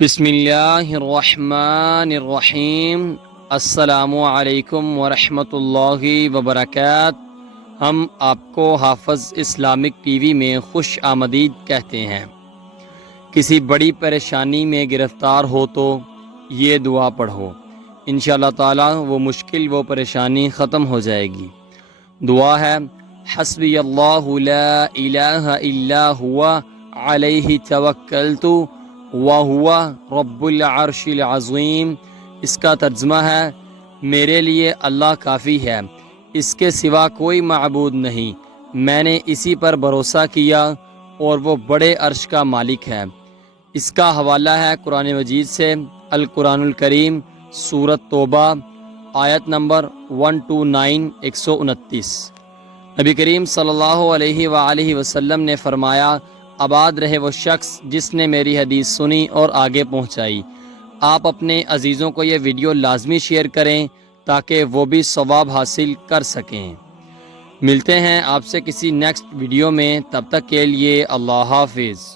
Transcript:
بسم اللہ الرحمن الرحیم۔ السلام علیکم ورحمۃ اللہ وبرکاتہ۔ ہم آپ کو حافظ اسلامک ٹی وی میں خوش آمدید کہتے ہیں۔ کسی بڑی پریشانی میں گرفتار ہو تو یہ دعا پڑھو، انشاءاللہ تعالی وہ مشکل وہ پریشانی ختم ہو جائے گی۔ دعا ہے حسبی اللہ لا الہ الا ہوا علیہ توکلت وَهُوَ رب العرش العظیم۔ اس کا ترجمہ ہے میرے لیے اللہ کافی ہے، اس کے سوا کوئی معبود نہیں، میں نے اسی پر بھروسہ کیا اور وہ بڑے عرش کا مالک ہے۔ اس کا حوالہ ہے قرآن مجید سے، القرآن الکریم سورۃ توبہ آیت نمبر 129 129۔ نبی کریم صلی اللہ علیہ وآلہ وسلم نے فرمایا، آباد رہے وہ شخص جس نے میری حدیث سنی اور آگے پہنچائی۔ آپ اپنے عزیزوں کو یہ ویڈیو لازمی شیئر کریں تاکہ وہ بھی ثواب حاصل کر سکیں۔ ملتے ہیں آپ سے کسی نیکسٹ ویڈیو میں، تب تک کے لیے اللہ حافظ۔